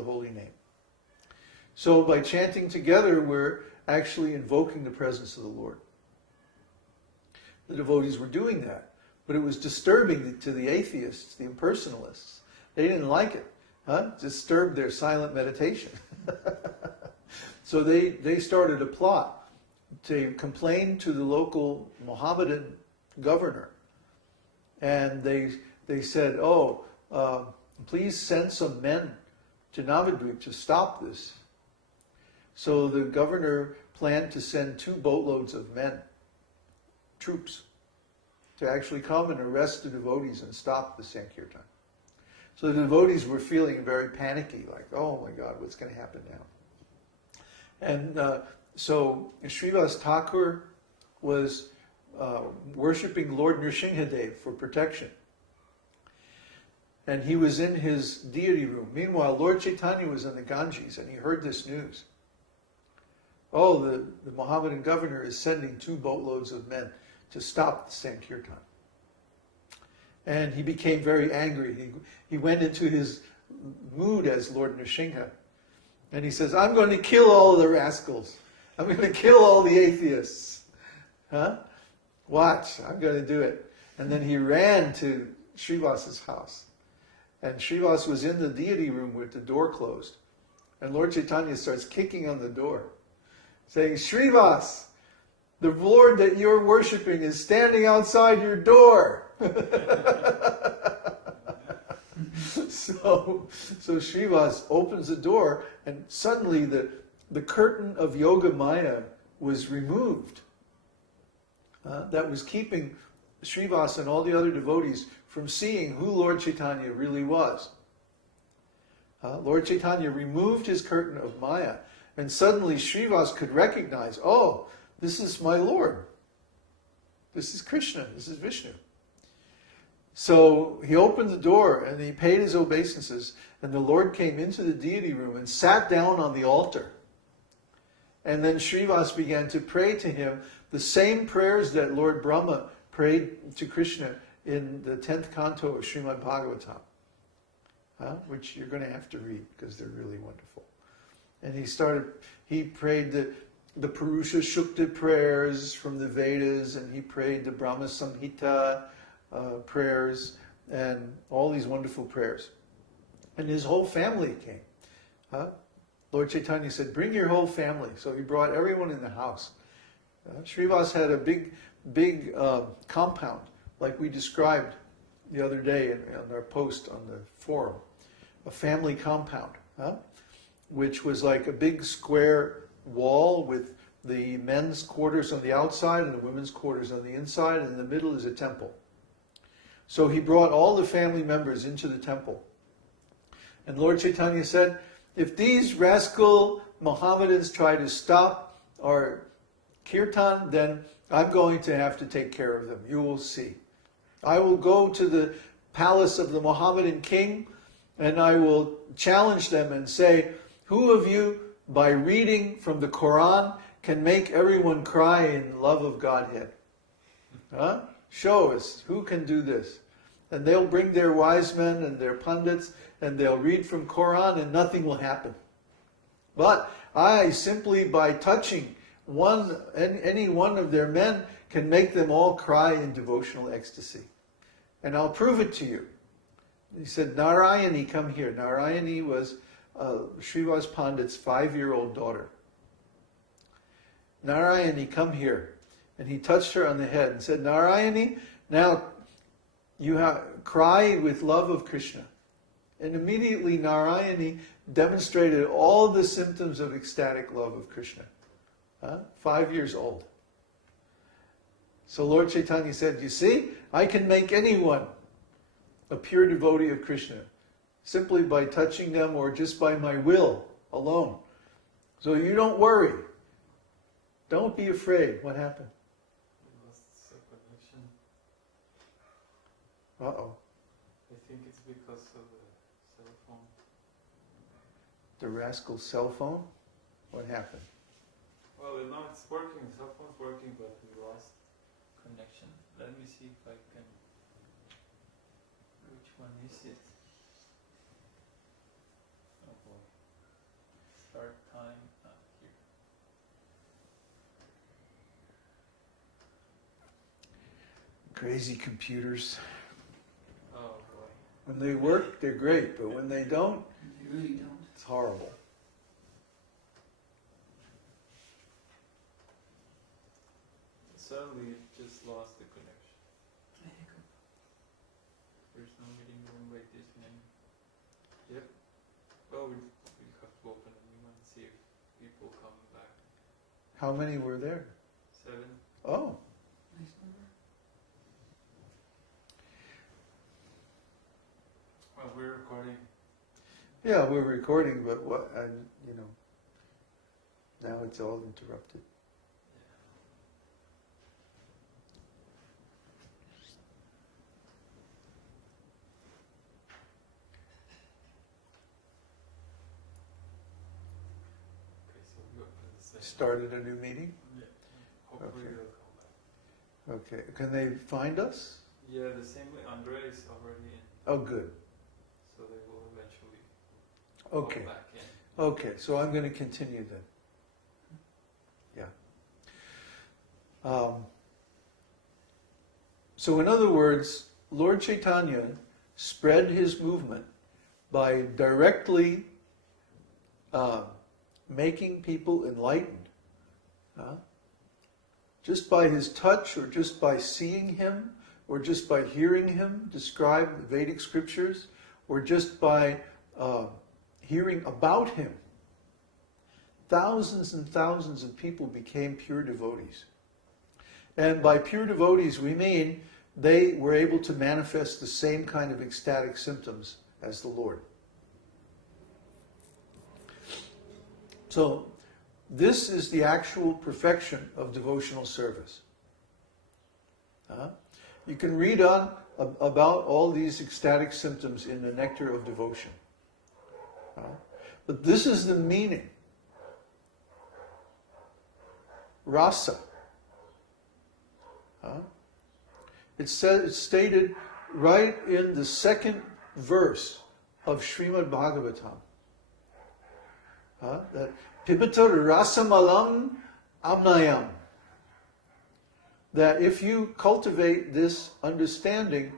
the holy name. So by chanting together, we're actually invoking the presence of the Lord. The devotees were doing that, but it was disturbing to the atheists, the impersonalists. They didn't like it. Disturbed their silent meditation. So they started a plot to complain to the local Mohammedan governor. And they said, please send some men to Navadvip to stop this. So the governor planned to send 2 boatloads of men, troops, to actually come and arrest the devotees and stop the Sankirtan. So the devotees were feeling very panicky, like, oh my God, what's going to happen now? And so Srivas Ṭhākur was worshipping Lord Nrsimhadev for protection. And he was in his deity room. Meanwhile, Lord Caitanya was in the Ganges, and he heard this news. Oh, the Mohammedan governor is sending 2 boatloads of men to stop the Sankirtan. And he became very angry. He went into his mood as Lord Nrsimha. And he says, I'm going to kill all the rascals. I'm going to kill all the atheists. Watch, I'm going to do it. And then he ran to Srivas's house. And Srivas was in the deity room with the door closed. And Lord Caitanya starts kicking on the door, saying, Srivas, the Lord that you're worshipping is standing outside your door. So Srivas opens the door, and suddenly the curtain of Yoga Maya was removed. That was keeping Srivas and all the other devotees from seeing who Lord Caitanya really was. Lord Caitanya removed his curtain of Maya, and suddenly Srivas could recognize, oh, this is my Lord. This is Krishna. This is Vishnu. So he opened the door and he paid his obeisances, and the Lord came into the deity room and sat down on the altar. And then Srivas began to pray to him the same prayers that Lord Brahma prayed to Krishna in the 10th canto of Śrīmad Bhāgavatam, which you're going to have to read because they're really wonderful. And he prayed the Purusha Shukta prayers from the Vedas, and he prayed the Brahma Samhita prayers, and all these wonderful prayers. And his whole family came. Lord Caitanya said, bring your whole family. So he brought everyone in the house. Srivas had a big compound, like we described the other day on our post on the forum. A family compound, which was like a big square wall with the men's quarters on the outside and the women's quarters on the inside, and in the middle is a temple. So he brought all the family members into the temple. And Lord Caitanya said, if these rascal Mohammedans try to stop our kirtan, then I'm going to have to take care of them. You will see. I will go to the palace of the Mohammedan king, and I will challenge them and say, who of you, by reading from the Quran, can make everyone cry in love of Godhead? Show us, who can do this? And they'll bring their wise men and their pundits, and they'll read from Quran, and nothing will happen. But I, simply by touching any one of their men, can make them all cry in devotional ecstasy. And I'll prove it to you. He said, Narayani, come here. Narayani was Srivas Pandit's 5-year-old daughter. Narayani, come here. And he touched her on the head and said, Narayani, now you cry with love of Krishna. And immediately Narayani demonstrated all the symptoms of ecstatic love of Krishna. 5 years old. So Lord Caitanya said, you see, I can make anyone a pure devotee of Krishna simply by touching them or just by my will alone. So you don't worry. Don't be afraid. What happened? We lost the connection. Uh-oh. I think it's because of the cell phone. The rascal's cell phone? What happened? Well, now it's working, cell phone's working, but we lost connection. Let me see if I can... Which one is it? Oh boy. Crazy computers. Oh boy. When they work, they're great, but when they don't, They really don't. it's horrible. Suddenly it just lost the connection. There's no meeting room like this man. Yep. Well, we have to open a new one and see if people come back. How many were there? 7. Oh, Nice number. Well, we're recording. yeah, we're recording, but now it's all interrupted. Okay, so we open the session. Started a new meeting? Yeah. Hopefully Okay. they'll come back. Okay. Can they find us? Yeah, the same way Andre is already in, Oh, good. so they will eventually Okay. go back in. Okay, so I'm going to continue then. Yeah. So in other words, Lord Caitanya spread his movement by directly making people enlightened. Just by his touch, or just by seeing him, or just by hearing him describe the Vedic scriptures, or just by hearing about him. Thousands and thousands of people became pure devotees. And by pure devotees, we mean they were able to manifest the same kind of ecstatic symptoms as the Lord. So, this is the actual perfection of devotional service. You can read on about all these ecstatic symptoms in the Nectar of Devotion. But this is the meaning. Rasa. It's stated right in the second verse of Śrīmad Bhāgavatam. That Pibata rasamalam amnayam. That if you cultivate this understanding,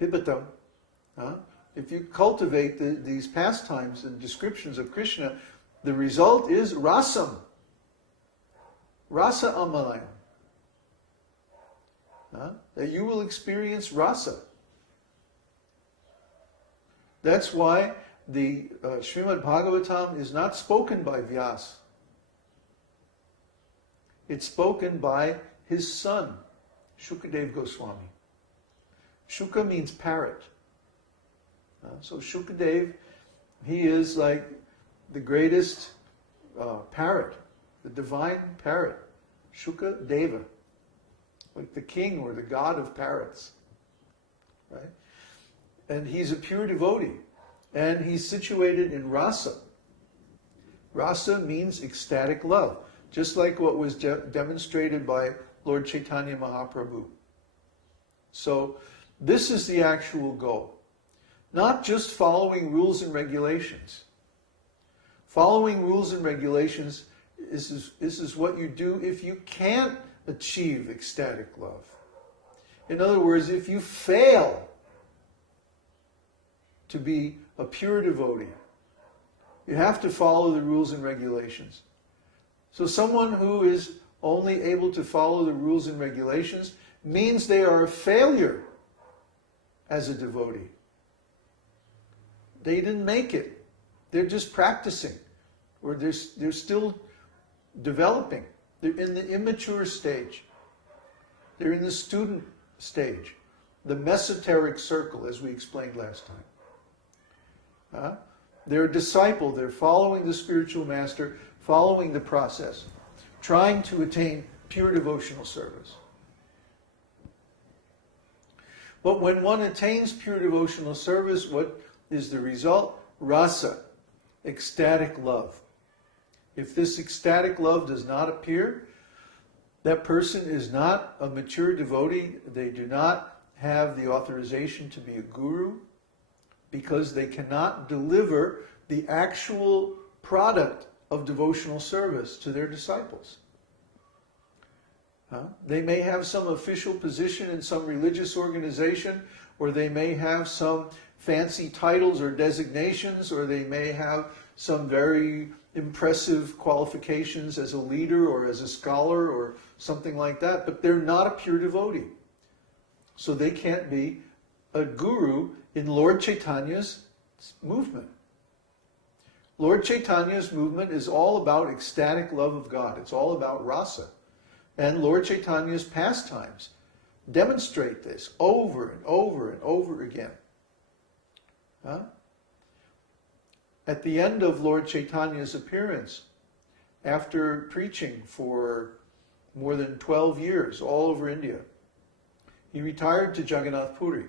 Pibatam, if you cultivate these pastimes and descriptions of Krishna, the result is rasam. Rasa amalayam. That you will experience rasa. That's why the Śrīmad Bhāgavatam is not spoken by Vyasa. It's spoken by his son, Shukadeva Goswami. Shuka means parrot. So Shukadeva, he is like the greatest parrot, the divine parrot, Shukadeva, like the king or the god of parrots, right? And he's a pure devotee, and he's situated in rasa. Rasa means ecstatic love, just like what was demonstrated by Lord Caitanya Mahaprabhu. So this is the actual goal. Not just following rules and regulations. Following rules and regulations is what you do if you can't achieve ecstatic love. In other words, if you fail to be a pure devotee, you have to follow the rules and regulations. So someone who is only able to follow the rules and regulations means they are a failure as a devotee. They didn't make it. They're just practicing, or they're still developing. They're in the immature stage. They're in the student stage, the mesoteric circle, as we explained last time. They're a disciple. They're following the spiritual master, following the process, trying to attain pure devotional service. But when one attains pure devotional service, what is the result? Rasa, ecstatic love. If this ecstatic love does not appear, that person is not a mature devotee. They do not have the authorization to be a guru, because they cannot deliver the actual product of devotional service to their disciples. They may have some official position in some religious organization, or they may have some fancy titles or designations, or they may have some very impressive qualifications as a leader or as a scholar or something like that, but they're not a pure devotee. So they can't be a guru in Lord Chaitanya's movement. Lord Chaitanya's movement is all about ecstatic love of God. It's all about rasa. And Lord Chaitanya's pastimes demonstrate this over and over and over again. At the end of Lord Chaitanya's appearance, after preaching for more than 12 years all over India, he retired to Jagannath Puri.